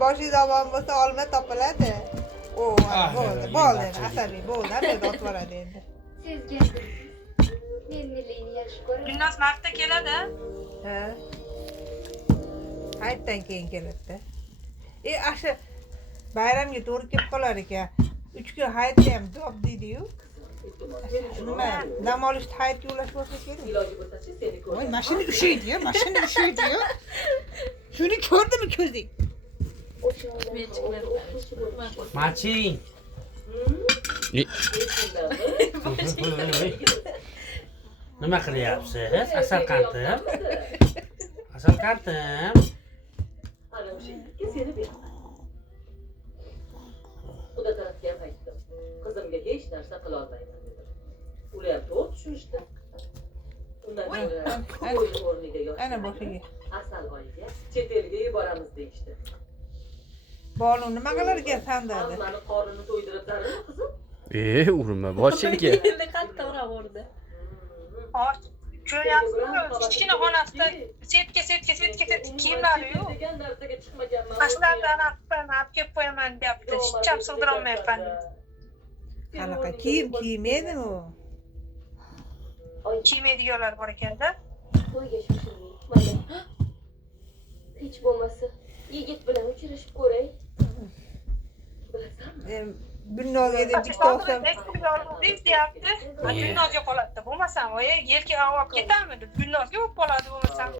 Boshingiz omon bo'lsa olma topiladi. O, bo'ldi, asabiy bo'ldi, endi otvoradi endi. Sezgandim. Men millayni yaxshi ko'raman. Gulnoz martda keladi. Ha. Hayitdan keyin keladi. Asha bayramga to'g'ri kelib qolar ekan. 3 kun hayitda ham javob deydi-yu. Nima? Dam olishda hayitga ulash bo'lsa kerak. Voy, mashina ushaydi-ya, mashina ushaydi-ya. Shuni ko'rdimi ko'zing? Maching. Nima qilyapsiz? Asal qantim. Asal qantim. Ana o'sha ikki seni ber. Xudo tarafga ham aytdim. Qizimga hech narsa qila olmayman dedim. Ular ham to'g'ri tushunishdi. Undan ko'ra o'rniga yosh. Ana boshiga. Asal oyiga chet elga yuboramiz deyishdi. Bolu nima qilar ekan sandadi? Hammani qorinni to'ydirib zararmi qizim? Urma boshiga. Endi qattiqroq urdi. Ko'ryapsizmi? Kichkina xonasida setka kiyimlari yo'q. Degan narsaga chiqmaganman. Ashlardan olib kelib qo'yaman deyapti. Hech sig'dira olmayapman. Qanaqa kiymaydi u. Kiymaydiganlar bor ekanda. To'yga shoshilmang. Mana. Hech bo'lmasa yigit bilan uchrashib ko'ray. Bilasanmi? Gulnozga deb bitta o'xshab. Deyapti. Gulnozga qoladi. Bo'lmasam, yelka olib ketarmidi? Gulnozga bo'lib qoladi bo'lmasam.